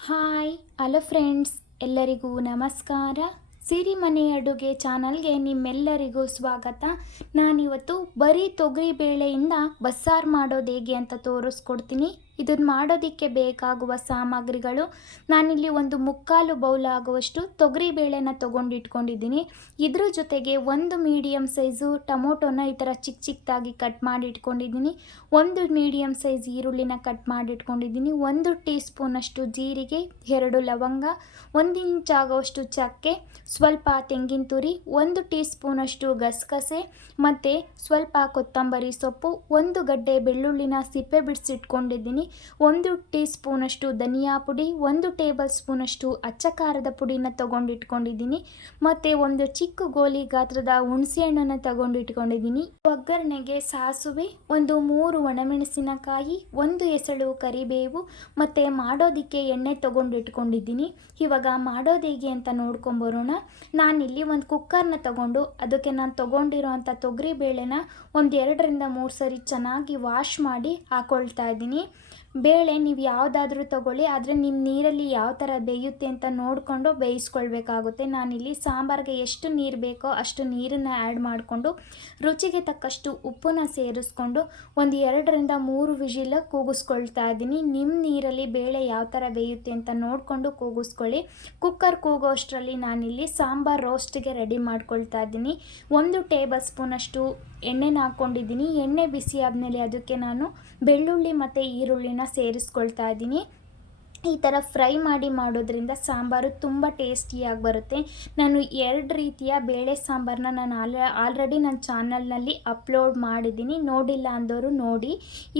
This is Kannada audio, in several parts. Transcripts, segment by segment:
ಹಾಯ್ ಹಲೋ ಫ್ರೆಂಡ್ಸ್ ಎಲ್ಲರಿಗೂ ನಮಸ್ಕಾರ. ಸಿರಿಮನೆ ಅಡುಗೆ ಚಾನಲ್ಗೆ ನಿಮ್ಮೆಲ್ಲರಿಗೂ ಸ್ವಾಗತ. ನಾನಿವತ್ತು ಬರೀ ತೊಗರಿ ಬೇಳೆಯಿಂದ ಬಸ್ಸಾರು ಮಾಡೋದು ಹೇಗೆ ಅಂತ ತೋರಿಸ್ಕೊಡ್ತೀನಿ. ಇದನ್ನ ಮಾಡೋದಕ್ಕೆ ಬೇಕಾಗುವ ಸಾಮಗ್ರಿಗಳು. ನಾನಿಲ್ಲಿ ಒಂದು ಮುಕ್ಕಾಲು ಬೌಲ್ ಆಗುವಷ್ಟು ತೊಗರಿ ಬೇಳೆನ ತೊಗೊಂಡಿಟ್ಕೊಂಡಿದ್ದೀನಿ. ಇದ್ರ ಜೊತೆಗೆ ಒಂದು ಮೀಡಿಯಮ್ ಸೈಜು ಟೊಮೊಟೊನ ಈ ಥರ ಚಿಕ್ಕ ಚಿಕ್ಕದಾಗಿ ಕಟ್ ಮಾಡಿ ಇಟ್ಕೊಂಡಿದ್ದೀನಿ ಒಂದು ಮೀಡಿಯಮ್ ಸೈಜ್ ಈರುಳ್ಳಿನ ಕಟ್ ಮಾಡಿ ಇಟ್ಕೊಂಡಿದ್ದೀನಿ ಒಂದು ಟೀ ಸ್ಪೂನಷ್ಟು ಜೀರಿಗೆ, ಎರಡು ಲವಂಗ, ಒಂದು ಇಂಚ್ ಆಗುವಷ್ಟು ಚಕ್ಕೆ ಸ್ವಲ್ಪ ತೆಂಗಿನ ತುರಿ, ಒಂದು ಟೀ ಸ್ಪೂನಷ್ಟು ಗಸಗಸೆ ಮತ್ತು ಸ್ವಲ್ಪ ಕೊತ್ತಂಬರಿ ಸೊಪ್ಪು, ಒಂದು ಗಡ್ಡೆ ಬೆಳ್ಳುಳ್ಳಿನ ಸಿಪ್ಪೆ ಬಿಡಿಸಿಟ್ಕೊಂಡಿದ್ದೀನಿ. ಒಂದು ಟೀ ಸ್ಪೂನಷ್ಟು ಧನಿಯಾ ಪುಡಿ, ಒಂದು ಟೇಬಲ್ ಸ್ಪೂನಷ್ಟು ಅಚ್ಚ ಖಾರದ ಪುಡಿನ ತೊಗೊಂಡಿಟ್ಕೊಂಡಿದ್ದೀನಿ. ಮತ್ತು ಒಂದು ಚಿಕ್ಕ ಗೋಲಿ ಗಾತ್ರದ ಹುಣಸೆಹಣ್ಣನ್ನು ತಗೊಂಡಿಟ್ಕೊಂಡಿದ್ದೀನಿ. ಒಗ್ಗರಣೆಗೆ ಸಾಸುವೆ, ಒಂದು ಮೂರು ಒಣಮೆಣಸಿನಕಾಯಿ, ಒಂದು ಎಸಳು ಕರಿಬೇವು ಮತ್ತು ಮಾಡೋದಕ್ಕೆ ಎಣ್ಣೆ ತೊಗೊಂಡಿಟ್ಕೊಂಡಿದ್ದೀನಿ. ಇವಾಗ ಮಾಡೋದು ಹೇಗೆ ಅಂತ ನೋಡ್ಕೊಂಬರೋಣ ನಾನಿಲ್ಲಿ ಒಂದು ಕುಕ್ಕರ್ನ ತಗೊಂಡು, ಅದಕ್ಕೆ ನಾನು ತೊಗೊಂಡಿರೋಂಥ ತೊಗರಿ ಬೇಳೆನ ಒಂದು ಎರಡರಿಂದ ಮೂರು ಸರಿ ಚೆನ್ನಾಗಿ ವಾಶ್ ಮಾಡಿ ಹಾಕೊಳ್ತಾ ಇದ್ದೀನಿ. ಬೇಳೆ ನೀವು ಯಾವುದಾದ್ರೂ ತಗೊಳ್ಳಿ, ಆದರೆ ನಿಮ್ಮ ನೀರಲ್ಲಿ ಯಾವ ಥರ ಬೇಯುತ್ತೆ ಅಂತ ನೋಡಿಕೊಂಡು ಬೇಯಿಸ್ಕೊಳ್ಬೇಕಾಗುತ್ತೆ. ನಾನಿಲ್ಲಿ ಸಾಂಬಾರಿಗೆ ಎಷ್ಟು ನೀರು ಬೇಕೋ ಅಷ್ಟು ನೀರನ್ನು ಆ್ಯಡ್ ಮಾಡಿಕೊಂಡು, ರುಚಿಗೆ ತಕ್ಕಷ್ಟು ಉಪ್ಪನ್ನ ಸೇರಿಸ್ಕೊಂಡು ಒಂದು ಎರಡರಿಂದ ಮೂರು ವಿಜಿಲ ಕೂಗಿಸ್ಕೊಳ್ತಾ ಇದ್ದೀನಿ. ನಿಮ್ಮ ನೀರಲ್ಲಿ ಬೇಳೆ ಯಾವ ಥರ ಬೇಯುತ್ತೆ ಅಂತ ನೋಡಿಕೊಂಡು ಕೂಗಿಸ್ಕೊಳ್ಳಿ. ಕುಕ್ಕರ್ ಕೂಗೋ ಅಷ್ಟರಲ್ಲಿ ನಾನಿಲ್ಲಿ ಸಾಂಬಾರ್ ರೋಸ್ಟ್ಗೆ ರೆಡಿ ಮಾಡ್ಕೊಳ್ತಾ ಇದ್ದೀನಿ. ಒಂದು ಟೇಬಲ್ ಸ್ಪೂನಷ್ಟು ಎಣ್ಣೆನ ಹಾಕ್ಕೊಂಡಿದ್ದೀನಿ. ಎಣ್ಣೆ ಬಿಸಿ ಆದಮೇಲೆ ಅದಕ್ಕೆ ನಾನು ಬೆಳ್ಳುಳ್ಳಿ ಮತ್ತು ಈರುಳ್ಳಿನ ಸೇರಿಸ್ಕೊಳ್ತಾ ಇದ್ದೀನಿ. ಈ ಥರ ಫ್ರೈ ಮಾಡಿ ಮಾಡೋದ್ರಿಂದ ಸಾಂಬಾರು ತುಂಬ ಟೇಸ್ಟಿಯಾಗಿ ಬರುತ್ತೆ. ನಾನು ಎರಡು ರೀತಿಯ ಬೇಳೆ ಸಾಂಬಾರನ್ನ ನಾನು ಆಲ್, ಆಲ್ರೆಡಿ ನನ್ನ ಚಾನಲ್ನಲ್ಲಿ ಅಪ್ಲೋಡ್ ಮಾಡಿದ್ದೀನಿ. ನೋಡಿಲ್ಲ ಅಂದವರು ನೋಡಿ.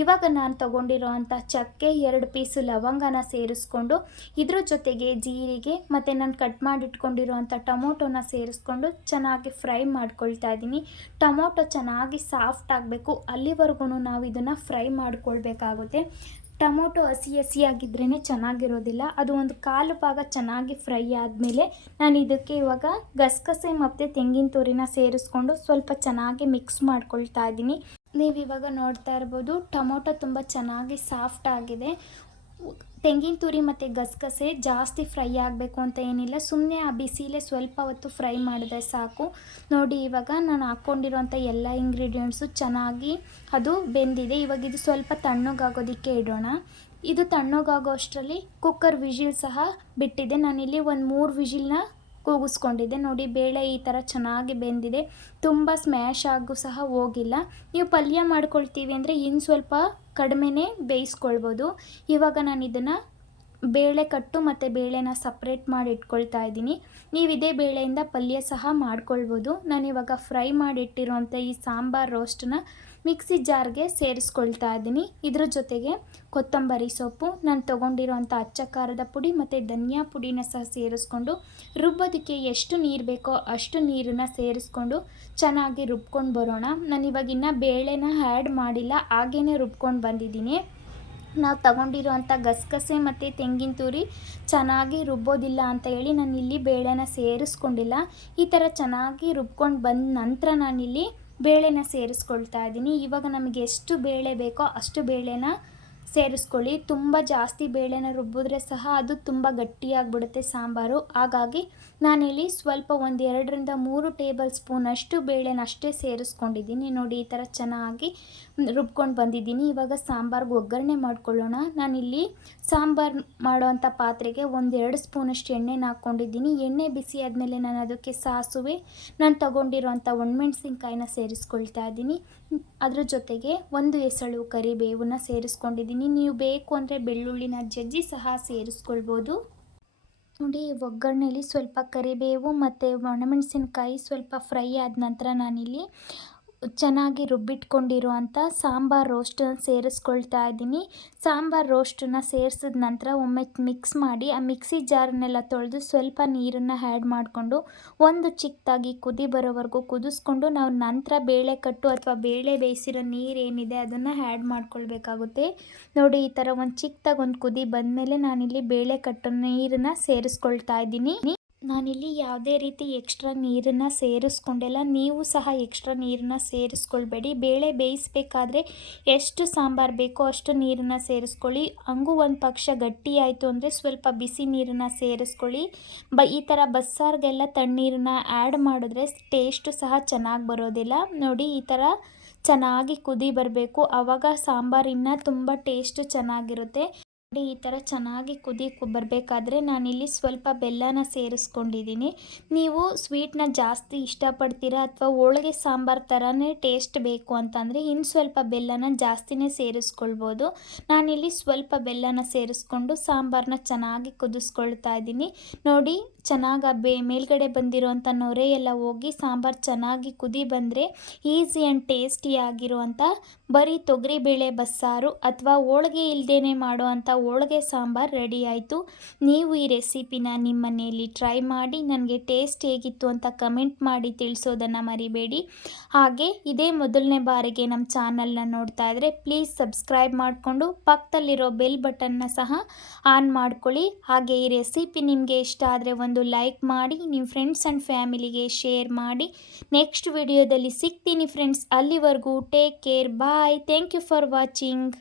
ಇವಾಗ ನಾನು ತೊಗೊಂಡಿರೋವಂಥ ಚಕ್ಕೆ ಎರಡು ಪೀಸು ಲವಂಗನ ಸೇರಿಸ್ಕೊಂಡು, ಇದ್ರ ಜೊತೆಗೆ ಜೀರಿಗೆ ಮತ್ತು ನಾನು ಕಟ್ ಮಾಡಿಟ್ಕೊಂಡಿರೋವಂಥ ಟೊಮೊಟೊನ ಸೇರಿಸ್ಕೊಂಡು ಚೆನ್ನಾಗಿ ಫ್ರೈ ಮಾಡ್ಕೊಳ್ತಾ ಇದ್ದೀನಿ. ಟೊಮೊಟೊ ಚೆನ್ನಾಗಿ ಸಾಫ್ಟ್ ಆಗಬೇಕು. ಅಲ್ಲಿವರೆಗೂ ನಾವು ಇದನ್ನು ಫ್ರೈ ಮಾಡ್ಕೊಳ್ಬೇಕಾಗುತ್ತೆ. ಟೊಮೊಟೊ ಹಸಿ ಹಸಿಯಾಗಿದ್ರೇ ಚೆನ್ನಾಗಿರೋದಿಲ್ಲ. ಅದು ಒಂದು ಕಾಲು ಭಾಗ ಚೆನ್ನಾಗಿ ಫ್ರೈ ಆದಮೇಲೆ ನಾನು ಇದಕ್ಕೆ ಇವಾಗ ಗಸಗಸೆ ಮತ್ತು ತೆಂಗಿನ ತುರಿನ ಸೇರಿಸ್ಕೊಂಡು ಸ್ವಲ್ಪ ಚೆನ್ನಾಗಿ ಮಿಕ್ಸ್ ಮಾಡ್ಕೊಳ್ತಾ ಇದ್ದೀನಿ. ನೀವು ಇವಾಗ ನೋಡ್ತಾ ಇರ್ಬೋದು ಟೊಮೊಟೊ ತುಂಬ ಚೆನ್ನಾಗಿ ಸಾಫ್ಟ್ ಆಗಿದೆ. ತೆಂಗಿನ ತುರಿ ಮತ್ತು ಗಸಗಸೆ ಜಾಸ್ತಿ ಫ್ರೈ ಆಗಬೇಕು ಅಂತ ಏನಿಲ್ಲ. ಸುಮ್ಮನೆ ಆ ಬಿಸಿಲೇ ಸ್ವಲ್ಪ ಹೊತ್ತು ಫ್ರೈ ಮಾಡಿದ್ರೆ ಸಾಕು. ನೋಡಿ, ಇವಾಗ ನಾನು ಹಾಕ್ಕೊಂಡಿರೋಂಥ ಎಲ್ಲ ಇಂಗ್ರೀಡಿಯೆಂಟ್ಸು ಚೆನ್ನಾಗಿ ಅದು ಬೆಂದಿದೆ. ಇವಾಗ ಇದು ಸ್ವಲ್ಪ ತಣ್ಣಗಾಗೋದಕ್ಕೆ ಇಡೋಣ. ಇದು ತಣ್ಣಗಾಗೋ ಅಷ್ಟರಲ್ಲಿ ಕುಕ್ಕರ್ ವಿಜಿಲ್ ಸಹ ಬಿಟ್ಟಿದೆ. ನಾನಿಲ್ಲಿ ಒಂದು ಮೂರು ವಿಜಿಲ್ನ ಕೂಗಿಸ್ಕೊಂಡಿದ್ದೆ. ನೋಡಿ, ಬೇಳೆ ಈ ಥರ ಚೆನ್ನಾಗಿ ಬೆಂದಿದೆ. ತುಂಬ ಸ್ಮ್ಯಾಶ್ ಆಗು ಸಹ ಹೋಗಿಲ್ಲ. ನೀವು ಪಲ್ಯ ಮಾಡ್ಕೊಳ್ತೀವಿ ಅಂದರೆ ಇನ್ನು ಸ್ವಲ್ಪ ಕಡಿಮೆನೇ ಬೇಯಿಸ್ಕೊಳ್ಬೋದು. ಇವಾಗ ನಾನು ಇದನ್ನು ಬೇಳೆ ಕಟ್ಟು ಮತ್ತು ಬೇಳೆನ ಸಪ್ರೇಟ್ ಮಾಡಿ ಇಟ್ಕೊಳ್ತಾ ಇದ್ದೀನಿ. ನೀವು ಇದೇ ಬೇಳೆಯಿಂದ ಪಲ್ಯ ಸಹ ಮಾಡ್ಕೊಳ್ಬೋದು. ನಾನಿವಾಗ ಫ್ರೈ ಮಾಡಿಟ್ಟಿರೋಂಥ ಈ ಸಾಂಬಾರ್ ರೋಸ್ಟನ್ನ ಮಿಕ್ಸಿ ಜಾರ್ಗೆ ಸೇರಿಸ್ಕೊಳ್ತಾ ಇದ್ದೀನಿ. ಇದ್ರ ಜೊತೆಗೆ ಕೊತ್ತಂಬರಿ ಸೊಪ್ಪು, ನಾನು ತೊಗೊಂಡಿರೋಂಥ ಅಚ್ಚ ಖಾರದ ಪುಡಿ ಮತ್ತು ಧನಿಯಾ ಪುಡಿನ ಸಹ ಸೇರಿಸ್ಕೊಂಡು ರುಬ್ಬೋದಕ್ಕೆ ಎಷ್ಟು ನೀರು ಬೇಕೋ ಅಷ್ಟು ನೀರನ್ನು ಸೇರಿಸ್ಕೊಂಡು ಚೆನ್ನಾಗಿ ರುಬ್ಕೊಂಡು ಬರೋಣ. ನಾನು ಇವಾಗಿನ್ನ ಬೇಳೆನ ಆ್ಯಡ್ ಮಾಡಿಲ್ಲ ಹಾಗೇ ರುಬ್ಕೊಂಡು ಬಂದಿದ್ದೀನಿ. ನಾವು ತಗೊಂಡಿರುವಂಥ ಗಸಗಸೆ ಮತ್ತು ತೆಂಗಿನ ತುರಿ ಚೆನ್ನಾಗಿ ರುಬ್ಬೋದಿಲ್ಲ ಅಂತ ಹೇಳಿ ನಾನು ಇಲ್ಲಿ ಬೇಳೆನ ಸೇರಿಸ್ಕೊಂಡಿಲ್ಲ. ಈ ಥರ ಚೆನ್ನಾಗಿ ರುಬ್ಕೊಂಡು ಬಂದ ನಂತರ ನಾನಿಲ್ಲಿ ಬೇಳೆನ ಸೇರಿಸ್ಕೊಳ್ತಾ ಇದ್ದೀನಿ. ಇವಾಗ ನಮಗೆ ಎಷ್ಟು ಬೇಳೆ ಬೇಕೋ ಅಷ್ಟು ಬೇಳೆನ ಸೇರಿಸ್ಕೊಳ್ಳಿ. ತುಂಬ ಜಾಸ್ತಿ ಬೇಳೆನ ರುಬ್ಬಿದ್ರೆ ಸಹ ಅದು ತುಂಬ ಗಟ್ಟಿಯಾಗಿಬಿಡುತ್ತೆ ಸಾಂಬಾರು. ಹಾಗಾಗಿ ನಾನಿಲ್ಲಿ ಸ್ವಲ್ಪ ಒಂದು ಎರಡರಿಂದ ಮೂರು ಟೇಬಲ್ ಸ್ಪೂನಷ್ಟು ಬೇಳೆನ ಅಷ್ಟೇ ಸೇರಿಸ್ಕೊಂಡಿದ್ದೀನಿ. ನೋಡಿ, ಈ ಥರ ಚೆನ್ನಾಗಿ ರುಬ್ಕೊಂಡು ಬಂದಿದ್ದೀನಿ. ಇವಾಗ ಸಾಂಬಾರ್ಗೆ ಒಗ್ಗರಣೆ ಮಾಡ್ಕೊಳ್ಳೋಣ. ನಾನಿಲ್ಲಿ ಸಾಂಬಾರು ಮಾಡೋವಂಥ ಪಾತ್ರೆಗೆ ಒಂದೆರಡು ಸ್ಪೂನಷ್ಟು ಎಣ್ಣೆನ ಹಾಕ್ಕೊಂಡಿದ್ದೀನಿ. ಎಣ್ಣೆ ಬಿಸಿ ಆದಮೇಲೆ ನಾನು ಅದಕ್ಕೆ ಸಾಸುವೆ, ನಾನು ತಗೊಂಡಿರುವಂಥ ಒಣಮೆಣ್ಸಿನ್ಕಾಯಿನ ಸೇರಿಸ್ಕೊಳ್ತಾ ಇದ್ದೀನಿ. ಅದ್ರ ಜೊತೆಗೆ ಒಂದು ಎಸಳು ಕರಿಬೇವನ್ನ ಸೇರಿಸ್ಕೊಂಡಿದ್ದೀನಿ. ನೀವು ಬೇಕು ಅಂದರೆ ಬೆಳ್ಳುಳ್ಳಿನ ಜಜ್ಜಿ ಸಹ ಸೇರಿಸ್ಕೊಳ್ಬೋದು. ನೋಡಿ ಒಗ್ಗರಣೆಯಲ್ಲಿ ಸ್ವಲ್ಪ ಕರಿಬೇವು ಮತ್ತು ಒಣಮೆಣಸಿನ್ಕಾಯಿ ಸ್ವಲ್ಪ ಫ್ರೈ ಆದ ನಂತರ ನಾನಿಲ್ಲಿ ಚೆನ್ನಾಗಿ ರುಬ್ಬಿಟ್ಕೊಂಡಿರುವಂಥ ಸಾಂಬಾರು ರೋಸ್ಟನ್ನ ಸೇರಿಸ್ಕೊಳ್ತಾ ಇದ್ದೀನಿ. ಸಾಂಬಾರ್ ರೋಸ್ಟನ್ನು ಸೇರಿಸಿದ ನಂತರ ಒಮ್ಮೆ ಮಿಕ್ಸ್ ಮಾಡಿ, ಆ ಮಿಕ್ಸಿ ಜಾರನ್ನೆಲ್ಲ ತೊಳೆದು ಸ್ವಲ್ಪ ನೀರನ್ನು ಹ್ಯಾಡ್ ಮಾಡಿಕೊಂಡು, ಒಂದು ಚಿಕ್ಕದಾಗಿ ಕುದಿ ಬರೋವರೆಗೂ ಕುದಿಸ್ಕೊಂಡು, ನಾವು ನಂತರ ಬೇಳೆ ಕಟ್ಟು ಅಥವಾ ಬೇಳೆ ಬೇಯಿಸಿರೋ ನೀರೇನಿದೆ ಅದನ್ನು ಹ್ಯಾಡ್ ಮಾಡ್ಕೊಳ್ಬೇಕಾಗುತ್ತೆ. ನೋಡಿ, ಈ ಥರ ಒಂದು ಚಿಕ್ಕದಾಗಿ ಒಂದು ಕುದಿ ಬಂದಮೇಲೆ ನಾನಿಲ್ಲಿ ಬೇಳೆ ಕಟ್ಟು ನೀರನ್ನು ಸೇರಿಸ್ಕೊಳ್ತಾ ಇದ್ದೀನಿ. ನಾನಿಲ್ಲಿ ಯಾವುದೇ ರೀತಿ ಎಕ್ಸ್ಟ್ರಾ ನೀರನ್ನು ಸೇರಿಸ್ಕೊಂಡಿಲ್ಲ. ನೀವು ಸಹ ಎಕ್ಸ್ಟ್ರಾ ನೀರನ್ನ ಸೇರಿಸ್ಕೊಳ್ಬೇಡಿ. ಬೇಳೆ ಬೇಯಿಸ್ಬೇಕಾದ್ರೆ ಎಷ್ಟು ಸಾಂಬಾರು ಬೇಕೋ ಅಷ್ಟು ನೀರನ್ನು ಸೇರಿಸ್ಕೊಳ್ಳಿ. ಹಂಗೂ ಒಂದು ಪಕ್ಷ ಗಟ್ಟಿ ಆಯಿತು ಅಂದರೆ ಸ್ವಲ್ಪ ಬಿಸಿ ನೀರನ್ನು ಸೇರಿಸ್ಕೊಳ್ಳಿ. ಬ, ಈ ಥರ ಬಸ್ಸಾರಿಗೆಲ್ಲ ತಣ್ಣೀರನ್ನ ಆ್ಯಡ್ ಮಾಡಿದ್ರೆ ಟೇಸ್ಟು ಸಹ ಚೆನ್ನಾಗಿ ಬರೋದಿಲ್ಲ. ನೋಡಿ, ಈ ಥರ ಚೆನ್ನಾಗಿ ಕುದಿ ಬರಬೇಕು. ಆವಾಗ ಸಾಂಬಾರಿನ ತುಂಬ ಟೇಸ್ಟು ಚೆನ್ನಾಗಿರುತ್ತೆ. ಈ ಥರ ಚೆನ್ನಾಗಿ ಕುದಿ ಬರಬೇಕಾದ್ರೆ ನಾನಿಲ್ಲಿ ಸ್ವಲ್ಪ ಬೆಲ್ಲನ ಸೇರಿಸ್ಕೊಂಡಿದ್ದೀನಿ. ನೀವು ಸ್ವೀಟ್ನ ಜಾಸ್ತಿ ಇಷ್ಟಪಡ್ತೀರಾ ಅಥವಾ ಹೋಳಿಗೆ ಸಾಂಬಾರು ಥರನೇ ಟೇಸ್ಟ್ ಬೇಕು ಅಂತಂದರೆ ಇನ್ನು ಸ್ವಲ್ಪ ಬೆಲ್ಲನ ಜಾಸ್ತಿನೇ ಸೇರಿಸ್ಕೊಳ್ಬೋದು. ನಾನಿಲ್ಲಿ ಸ್ವಲ್ಪ ಬೆಲ್ಲನ ಸೇರಿಸ್ಕೊಂಡು ಸಾಂಬಾರನ್ನ ಚೆನ್ನಾಗಿ ಕುದಿಸ್ಕೊಳ್ತಾ ಇದ್ದೀನಿ. ನೋಡಿ, ಚೆನ್ನಾಗಿ ಬೇ, ಮೇಲ್ಗಡೆ ಬಂದಿರುವಂಥ ನೊರೆ ಎಲ್ಲ ಹೋಗಿ ಸಾಂಬಾರು ಚೆನ್ನಾಗಿ ಕುದಿ ಬಂದರೆ ಈಸಿ ಆ್ಯಂಡ್ ಟೇಸ್ಟಿಯಾಗಿರುವಂಥ ಬರೀ ತೊಗರಿಬೇಳೆ ಬಸ್ಸಾರು ಅಥವಾ ಹೋಳಿಗೆ ಇಲ್ಲದೇ ಮಾಡುವಂಥ ಹೋಳ್ಗೆ ಸಾಂಬಾರು ರೆಡಿ ಆಯಿತು. ನೀವು ಈ ರೆಸಿಪಿನ ನಿಮ್ಮ ಮನೆಯಲ್ಲಿ ಟ್ರೈ ಮಾಡಿ, ನನಗೆ ಟೇಸ್ಟ್ ಹೇಗಿತ್ತು ಅಂತ ಕಮೆಂಟ್ ಮಾಡಿ ತಿಳಿಸೋದನ್ನು ಮರಿಬೇಡಿ. ಹಾಗೆ ಇದೇ ಮೊದಲನೇ ಬಾರಿಗೆ ನಮ್ಮ ಚಾನಲ್ನ ನೋಡ್ತಾ ಇದ್ರೆ ಪ್ಲೀಸ್ ಸಬ್ಸ್ಕ್ರೈಬ್ ಮಾಡಿಕೊಂಡು ಪಕ್ಕದಲ್ಲಿರೋ ಬೆಲ್ ಬಟನ್ನ ಸಹ ಆನ್ ಮಾಡ್ಕೊಳ್ಳಿ. ಹಾಗೆ ಈ ರೆಸಿಪಿ ನಿಮಗೆ ಇಷ್ಟ ಆದರೆ ಒಂದು ಲೈಕ್ ಮಾಡಿ ನಿಮ್ಮ ಫ್ರೆಂಡ್ಸ್ ಆ್ಯಂಡ್ ಫ್ಯಾಮಿಲಿಗೆ ಶೇರ್ ಮಾಡಿ. ನೆಕ್ಸ್ಟ್ ವಿಡಿಯೋದಲ್ಲಿ ಸಿಗ್ತೀನಿ ಫ್ರೆಂಡ್ಸ್ ಅಲ್ಲಿವರೆಗೂ take care bye thank you for watching